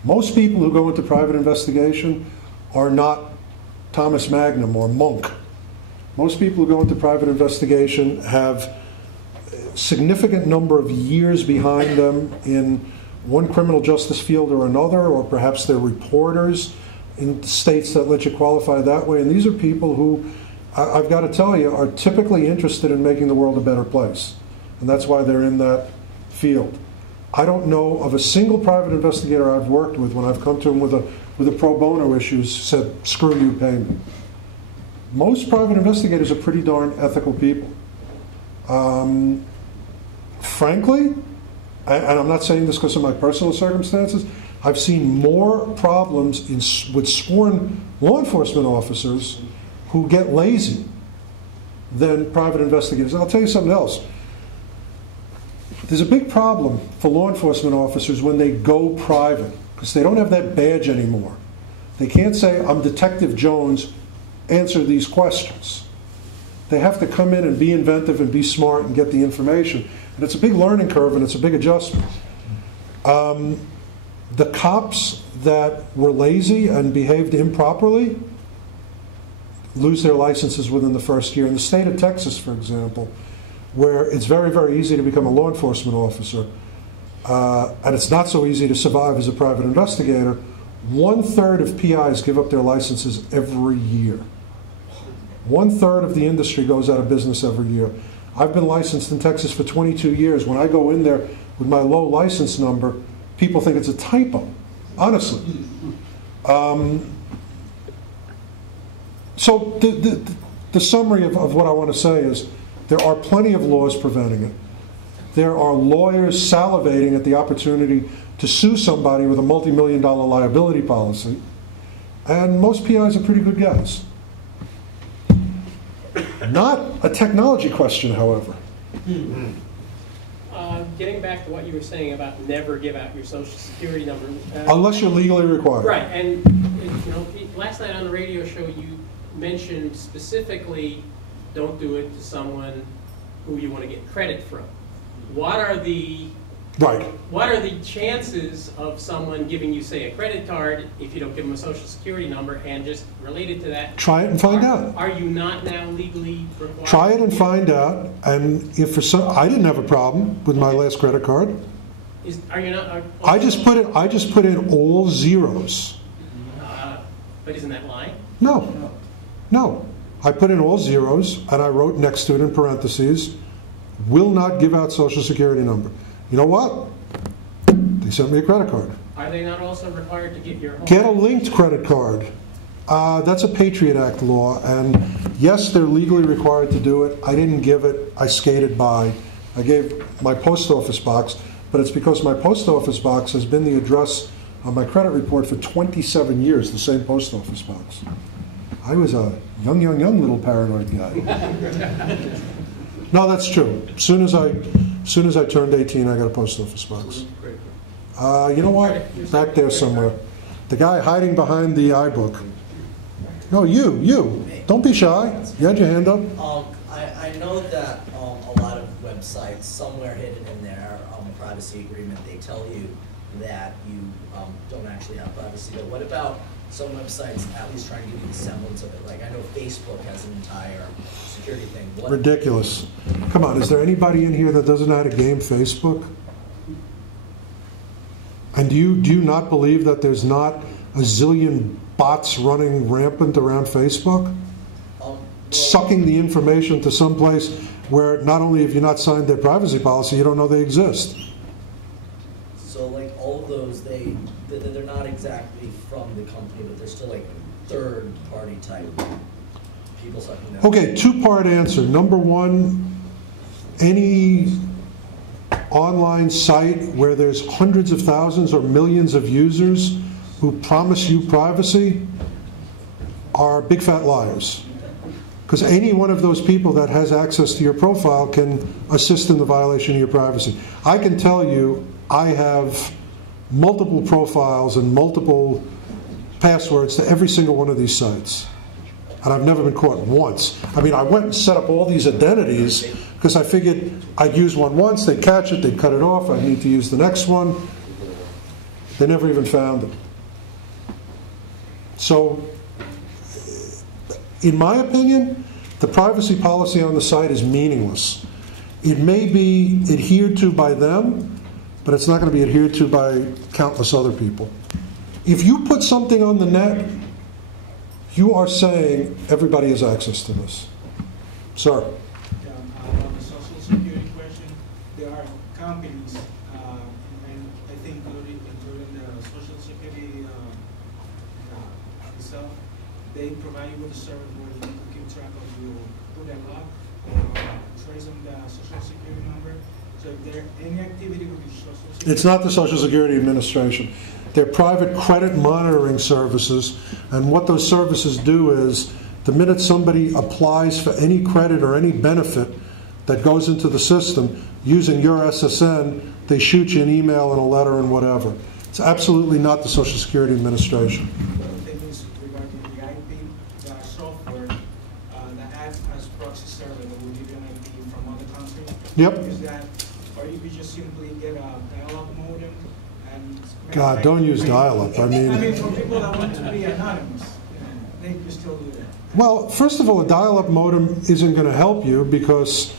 most people who go into private investigation are not Thomas Magnum or Monk. Most people who go into private investigation have a significant number of years behind them in one criminal justice field or another, or perhaps they're reporters in states that let you qualify that way. And these are people who, I've got to tell you, are typically interested in making the world a better place. And that's why they're in that field. I don't know of a single private investigator I've worked with when I've come to them with a pro bono issues said, screw you, pay me. Most private investigators are pretty darn ethical people. Frankly, and I'm not saying this because of my personal circumstances, I've seen more problems with sworn law enforcement officers who get lazy than private investigators. And I'll tell you something else. There's a big problem for law enforcement officers when they go private, because they don't have that badge anymore. They can't say, I'm Detective Jones, answer these questions. They have to come in and be inventive and be smart and get the information. And it's a big learning curve and it's a big adjustment. The cops that were lazy and behaved improperly lose their licenses within the first year. In the state of Texas, for example, where it's very, very easy to become a law enforcement officer, and it's not so easy to survive as a private investigator, 1/3 of PIs give up their licenses every year. 1/3 of the industry goes out of business every year. I've been licensed in Texas for 22 years. When I go in there with my low license number, people think it's a typo, honestly. So the summary of what I want to say is there are plenty of laws preventing it. There are lawyers salivating at the opportunity to sue somebody with a multi-million-dollar liability policy, and most PIs are pretty good guys. Not a technology question, however. Getting back to what you were saying about never give out your social security number. Unless you're legally required. Right, and you know, last night on the radio show you mentioned specifically don't do it to someone who you want to get credit from. What are the chances of someone giving you, say, a credit card if you don't give them a social security number? And just related to that, try it and find out. Are you not now legally required? Try it and find out. And if for some, I didn't have a problem with my last credit card. Are you not? I just put in all zeros. But isn't that lying? No, no. I put in all zeros, and I wrote next to it in parentheses, will not give out social security number. You know what? They sent me a credit card. Are they not also required to get your home? Get a linked credit card. That's a Patriot Act law, and yes, they're legally required to do it. I didn't give it. I skated by. I gave my post office box, but it's because my post office box has been the address on my credit report for 27 years, the same post office box. I was a young little paranoid guy. No, that's true. As soon as I turned 18, I got a post office box. You know what? Back there somewhere. The guy hiding behind the iBook. No, you. Don't be shy. You had your hand up. I know that a lot of websites, somewhere hidden in their privacy agreement, they tell you that you don't actually have privacy. But what about some websites at least trying to give you the semblance of it? Like, I know Facebook has an entire security thing. Ridiculous. Come on, is there anybody in here that doesn't know how to game Facebook? And do you not believe that there's not a zillion bots running rampant around Facebook? Sucking the information to some place where not only have you not signed their privacy policy, you don't know they exist. So like all of those, they're not exactly from the company, but they're still like third party type people sucking down. Okay, two-part answer. Number one, any online site where there's hundreds of thousands or millions of users who promise you privacy are big fat liars. Because any one of those people that has access to your profile can assist in the violation of your privacy. I can tell you I have multiple profiles and multiple passwords to every single one of these sites. And I've never been caught once. I mean, I went and set up all these identities because I figured I'd use one once, they'd catch it, they'd cut it off, I'd need to use the next one. They never even found it. So, in my opinion, the privacy policy on the site is meaningless. It may be adhered to by them, but it's not going to be adhered to by countless other people. If you put something on the net, you are saying everybody has access to this. Sir? On the social security question, there are companies, and I think including the social security itself, they provide you with a service where you can keep track of your put and lock, tracing the social security number. So if there any activity with your social security, It's not the Social Security Administration. They're private credit monitoring services, and what those services do is the minute somebody applies for any credit or any benefit that goes into the system using your SSN, they shoot you an email and a letter and whatever. It's absolutely not the Social Security Administration. things regarding the IP, the software that acts as proxy server that will give you an IP from other countries. Yep. Use that, or you could just simply get a dial-up modem and. God, don't use dial-up. I mean, for people that want to be anonymous, they can still do that. well, first of all, a dial-up modem isn't going to help you because,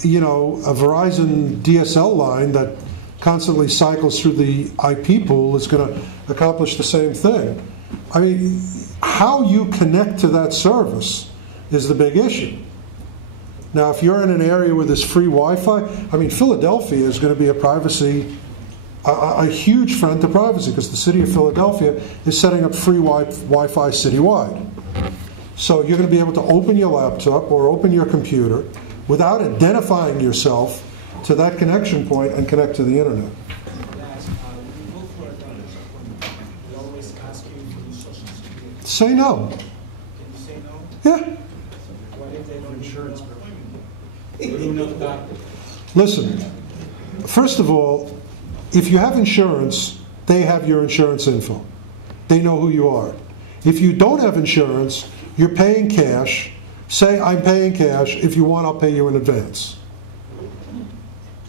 you know, a Verizon DSL line that constantly cycles through the IP pool is going to accomplish the same thing. I mean, how you connect to that service is the big issue. Now, if you're in an area where there's free Wi-Fi, I mean, Philadelphia is going to be a huge friend to privacy because the city of Philadelphia is setting up free Wi-Fi citywide. So you're going to be able to open your laptop or open your computer without identifying yourself to that connection point and connect to the internet. Say no. Can you say no? Yeah. What if they don't insurance? Listen, first of all, if you have insurance, they have your insurance info. They know who you are. If you don't have insurance, you're paying cash. Say, I'm paying cash. If you want, I'll pay you in advance.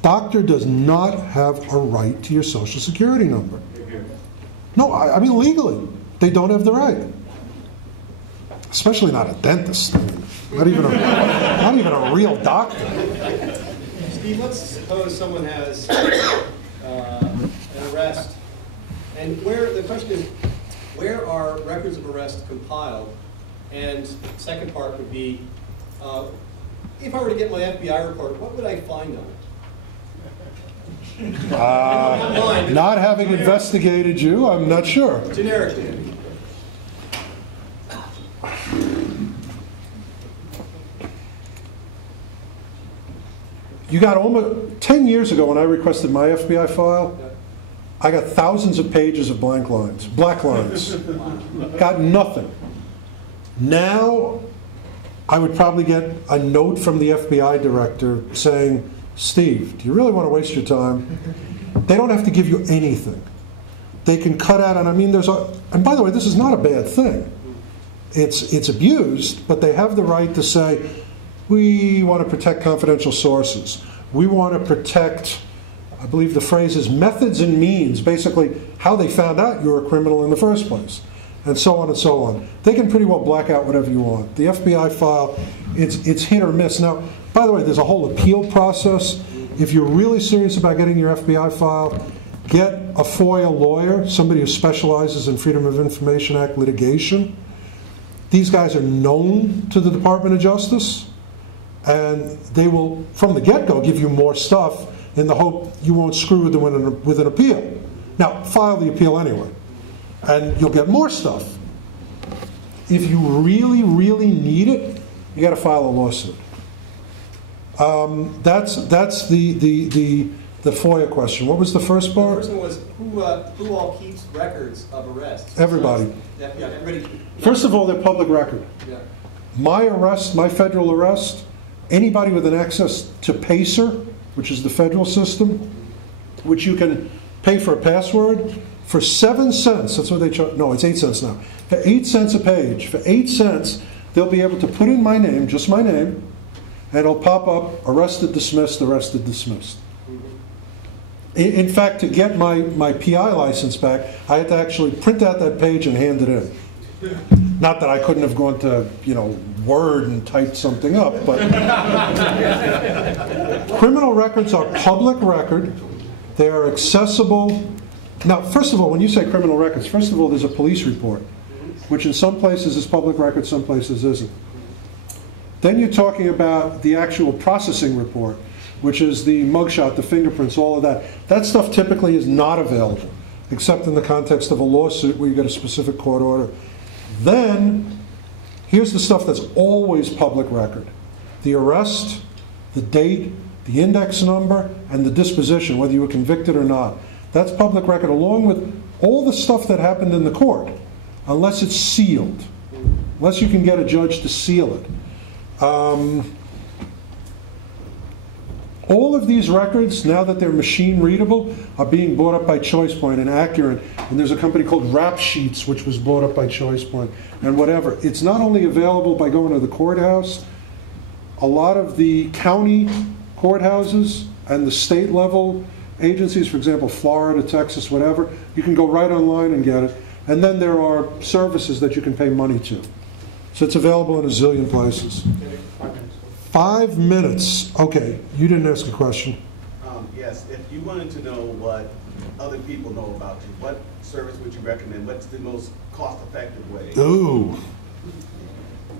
Doctor does not have a right to your Social Security number. No, I mean legally. They don't have the right. Especially not a dentist. I mean, not even a real doctor. Steve, let's suppose someone has an arrest, and the question is, where are records of arrest compiled? And second part would be, if I were to get my FBI report, what would I find on it? Not having investigated you, I'm not sure. Generically. You got almost 10 years ago when I requested my FBI file, I got thousands of pages of black lines. Got nothing. Now, I would probably get a note from the FBI director saying, Steve, do you really want to waste your time? They don't have to give you anything. They can cut out, and I mean, and by the way, this is not a bad thing. It's abused, but they have the right to say, we want to protect confidential sources. We want to protect, I believe the phrase is methods and means, basically how they found out you were a criminal in the first place, and so on and so on. They can pretty well black out whatever you want. The FBI file, it's hit or miss. Now, by the way, there's a whole appeal process. If you're really serious about getting your FBI file, get a FOIA lawyer, somebody who specializes in Freedom of Information Act litigation. These guys are known to the Department of Justice. And they will, from the get-go, give you more stuff in the hope you won't screw with them with an appeal. Now, file the appeal anyway, and you'll get more stuff. If you really, really need it, you got to file a lawsuit. That's the the FOIA question. What was the first The part? first one was who all keeps records of arrests? Everybody. Yeah, everybody. First of all, they're public record. Yeah. My arrest, my federal arrest, anybody with an access to PACER, which is the federal system, which you can pay for a password, for 7 cents, that's what they charge, no, it's 8 cents now. For 8 cents a page, for 8 cents, they'll be able to put in my name, just my name, and it'll pop up, arrested, dismissed, arrested, dismissed. In fact, to get my PI license back, I had to actually print out that page and hand it in. Not that I couldn't have gone to, Word and typed something up, but criminal records are public record. They are accessible. Now, first of all, when you say criminal records, first of all, there's a police report, which in some places is public record, some places isn't. Then you're talking about the actual processing report, which is the mugshot, the fingerprints, all of that. That stuff typically is not available, except in the context of a lawsuit where you get a specific court order. Then, here's the stuff that's always public record. The arrest, the date, the index number, and the disposition, whether you were convicted or not. That's public record, along with all the stuff that happened in the court, unless it's sealed, unless you can get a judge to seal it. All of these records, now that they're machine readable, are being bought up by ChoicePoint and Accurate. And there's a company called Rap Sheets, which was bought up by ChoicePoint, and whatever. It's not only available by going to the courthouse. A lot of the county courthouses and the state level agencies, for example, Florida, Texas, whatever, you can go right online and get it. And then there are services that you can pay money to. So it's available in a zillion places. 5 minutes. Okay, you didn't ask a question. Yes, if you wanted to know what other people know about you, what service would you recommend? What's the most cost-effective way? Ooh.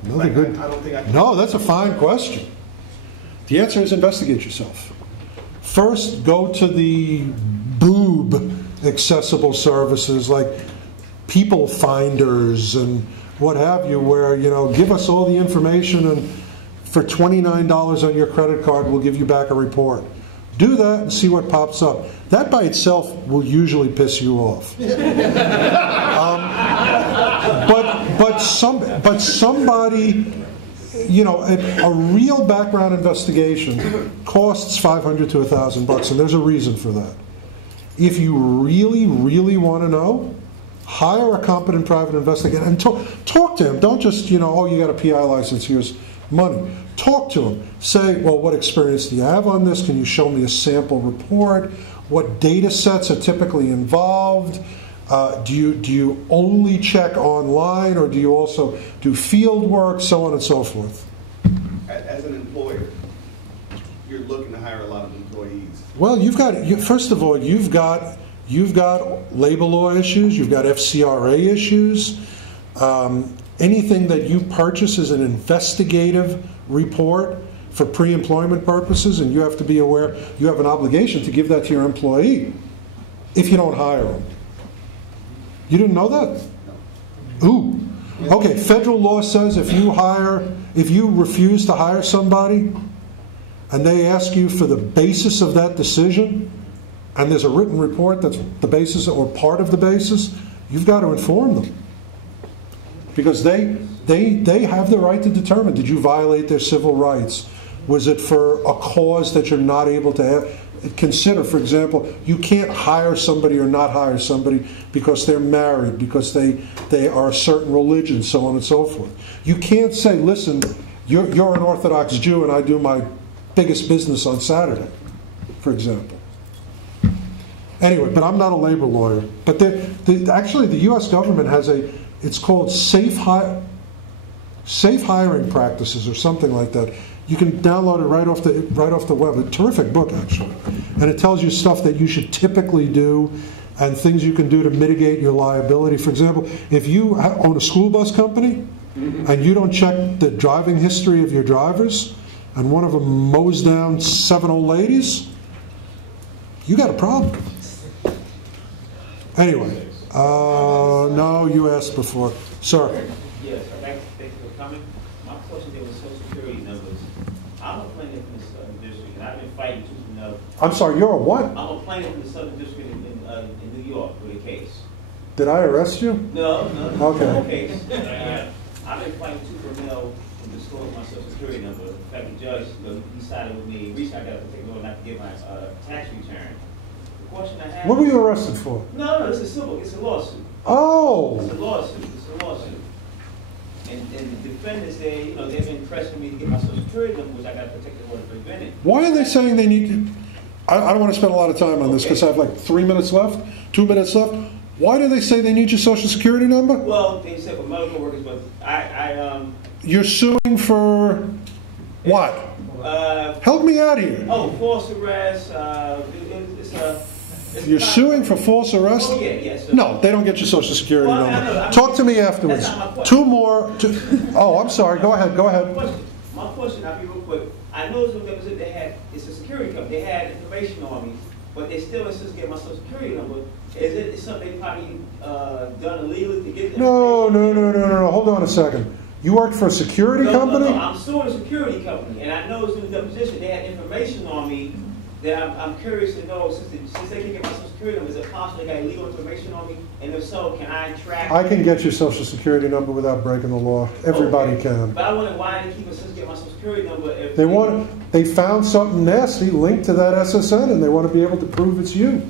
Another good. I don't think I can. No, that's a fine question. The answer is investigate yourself. First, go to the boob accessible services like People Finders and what have you, where, give us all the information and for $29 on your credit card, we'll give you back a report. Do that and see what pops up. That by itself will usually piss you off. But somebody, a real background investigation costs $500 to $1,000, and there's a reason for that. If you really, really want to know, hire a competent private investigator and talk to him. Don't just, oh, you got a PI license, here's money. Talk to him. Say, well, what experience do you have on this? Can you show me a sample report? What data sets are typically involved? Do you only check online, or do you also do field work, so on and so forth? As an employer, you're looking to hire a lot of employees. Well, first of all, you've got labor law issues, you've got FCRA issues. Anything that you purchase is an investigative report for pre-employment purposes, and you have to be aware you have an obligation to give that to your employee if you don't hire them. You didn't know that? Ooh. Okay, federal law says if you refuse to hire somebody and they ask you for the basis of that decision, and there's a written report that's the basis or part of the basis, you've got to inform them. Because they have the right to determine, did you violate their civil rights? Was it for a cause that you're not able to consider? For example, you can't hire somebody or not hire somebody because they're married, because they are a certain religion, so on and so forth. You can't say, listen, you're an Orthodox Jew and I do my biggest business on Saturday, for example. Anyway, but I'm not a labor lawyer. But actually the U.S. government has it's called safe hiring practices or something like that. You can download it right off the web. A terrific book, actually. And it tells you stuff that you should typically do and things you can do to mitigate your liability. For example, if you own a school bus company and you don't check the driving history of your drivers, and one of them mows down 7 old ladies, you got a problem. Anyway, no, you asked before. Sir. Yes, thank you for coming. My question there was Social Security numbers. I'm a plaintiff in this district, and I've been fighting tooth and nail I'm sorry, you're a what? I'm a plaintiff in the Southern District in New York with a case. Did I arrest you? No. Okay. No case. I've been fighting tooth and nail to destroy my Social Security number. In fact, the judge, he sided with me. Recently, I got a particular order not to give my tax return. The question I have. What were you arrested for? No, it's a civil. It's a lawsuit. Oh. It's a lawsuit. It's a lawsuit. And the defendants, they've been pressing me to get my Social Security number, which I got a particular order to prevent it. Why are they saying they need to? I don't want to spend a lot of time on this because I have like 3 minutes left, 2 minutes left. Why do they say they need your Social Security number? Well, they said for medical workers, but You're suing for what? Help me out here. Oh, false arrest. You're suing for false arrest? Oh, yeah. So no, they don't get your Social Security number. Talk to me afterwards. That's not my question. Two more. Oh, I'm sorry. Go ahead. My question, I'll be real quick. I know it's a security company. They had information on me, but they still insist to get my Social Security number. Is it something they probably done illegally to get? No. Hold on a second. You worked for a security company? No, I'm suing a security company, and I know it's in the deposition. They had information on me that I'm curious to know, since they can get my Social Security number, is it possible they got illegal information on me? And if so, can I track? I can get your Social Security number without breaking the law. Everybody can. But I wonder why they keep us to get my Social Security number if they found something nasty linked to that SSN, and they want to be able to prove it's you.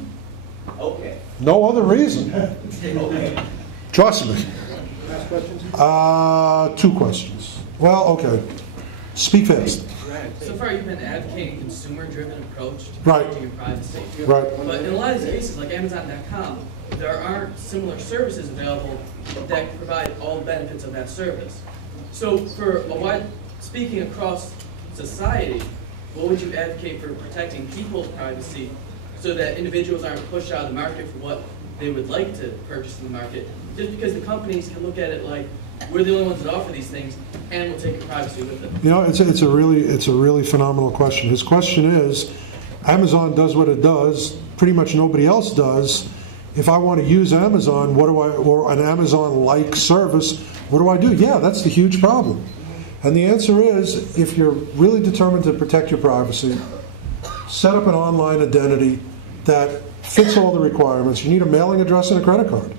Okay. No other reason. Okay. Trust me. Last questions? 2 questions. Well, okay. Speak fast. So far, you've been advocating a consumer-driven approach to Right. protecting your privacy. Right. But in a lot of these cases, like Amazon.com, there aren't similar services available that provide all the benefits of that service. So speaking across society, what would you advocate for protecting people's privacy so that individuals aren't pushed out of the market for what they would like to purchase in the market, just because the companies can look at it like, we're the only ones that offer these things, and we'll take your privacy with it. You know, it's a really phenomenal question. His question is, Amazon does what it does. Pretty much nobody else does. If I want to use Amazon, or an Amazon-like service, what do I do? Yeah, that's the huge problem. And the answer is, if you're really determined to protect your privacy, set up an online identity that fits all the requirements. You need a mailing address and a credit card.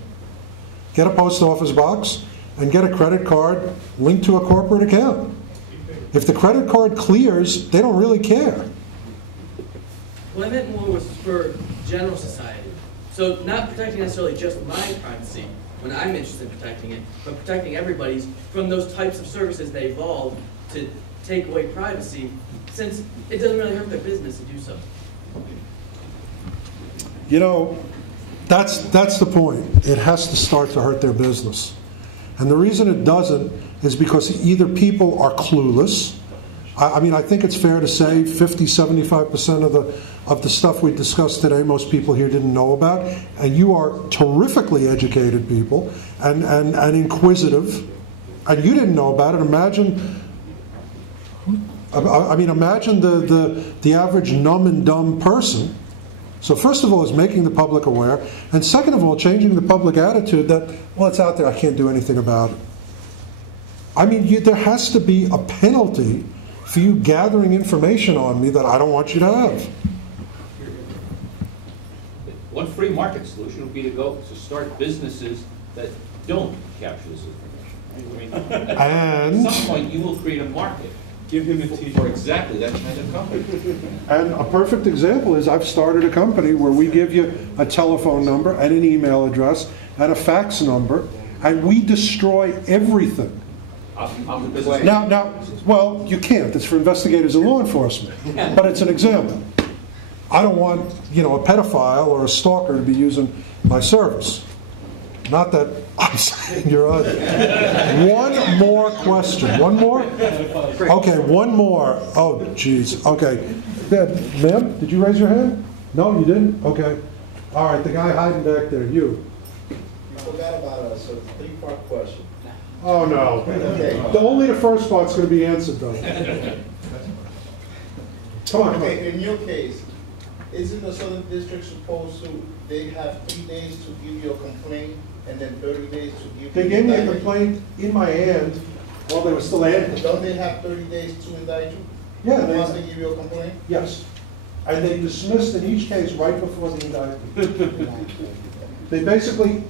Get a post office box and get a credit card linked to a corporate account. If the credit card clears, they don't really care. What I meant more was for general society. So not protecting necessarily just my privacy when I'm interested in protecting it, but protecting everybody's from those types of services that evolve to take away privacy, since it doesn't really hurt their business to do so. You know, that's the point. It has to start to hurt their business. And the reason it doesn't is because either people are clueless. I mean, I think it's fair to say 50–75% of the stuff we discussed today, most people here didn't know about. And you are terrifically educated people and inquisitive, and you didn't know about it. Imagine the average numb and dumb person. So first of all, is making the public aware, and second of all, changing the public attitude that, well, it's out there, I can't do anything about it. I mean, there has to be a penalty for you gathering information on me that I don't want you to have. One free market solution would be to start businesses that don't capture this information. I mean, And at some point, you will create a market. Give him a for exactly that kind of company. And a perfect example is I've started a company where we give you a telephone number and an email address and a fax number, and we destroy everything. I'm the business. Now, well, you can't. It's for investigators and law enforcement. But it's an example. I don't want, a pedophile or a stalker to be using my service. Not that I'm saying you're on it. One more question. One more? Okay, one more. Oh, jeez. Okay. Ma'am, did you raise your hand? No, you didn't? Okay. All right, the guy hiding back there, you. You forgot about us, so it's a 3-part question. Oh, no. Okay. Only the first part's going to be answered, though. Come on. Okay, in your case, isn't the Southern District supposed to, they have 3 days to give you a complaint and then 30 days to give you... They gave me a complaint in my hand while they were still active. Don't they have 30 days to indict you? Yeah. Once they give you a complaint? Yes. and they dismissed in each case right before the indictment. They basically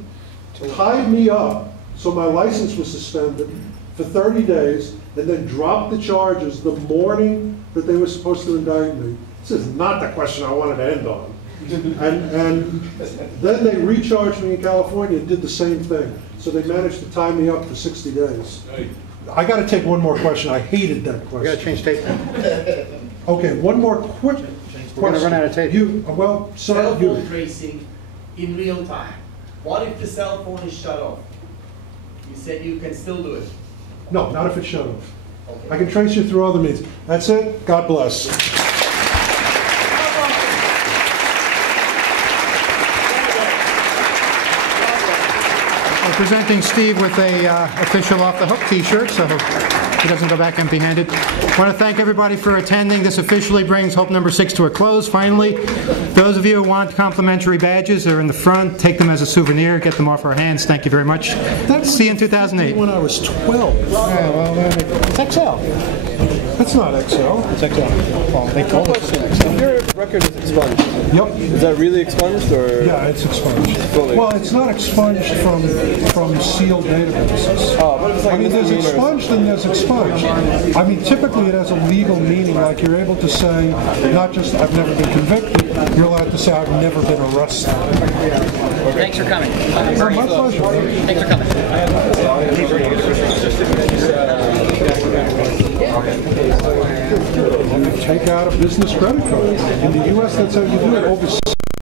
tied me up so my license was suspended for 30 days and then dropped the charges the morning that they were supposed to indict me. This is not the question I wanted to end on. And then they recharged me in California and did the same thing. So they managed to tie me up for 60 days. I got to take one more question. I hated that question. We got to change tape. Okay, one more quick question. We're going to run out of tape. Well, sir, cell phone tracing in real time. What if the cell phone is shut off? You said you can still do it. No, not if it's shut off. Okay. I can trace you through other means. That's it. God bless. We're presenting Steve with a official Off the Hook t-shirt, so he doesn't go back empty-handed. I want to thank everybody for attending. This officially brings Hope number 6 to a close, finally. Those of you who want complimentary badges are in the front. Take them as a souvenir. Get them off our hands. Thank you very much. See you in 2008. When I was 12. Yeah, well, it's XL. That's not XL. It's XL. Well, they call it XL. Your record is expunged. Yep. Is that really expunged, or? Yeah, it's expunged. Fully. Well, it's not expunged from sealed databases. Oh, but it's like I mean, there's misdemeanors. expunged and there's expunged. I mean, typically it has a legal meaning, like you're able to say, not just I've never been convicted, you're allowed to say I've never been arrested. Thanks for coming. My pleasure. Thanks for coming. Take out a business credit card. In the U.S., that's how you do it. Overseas.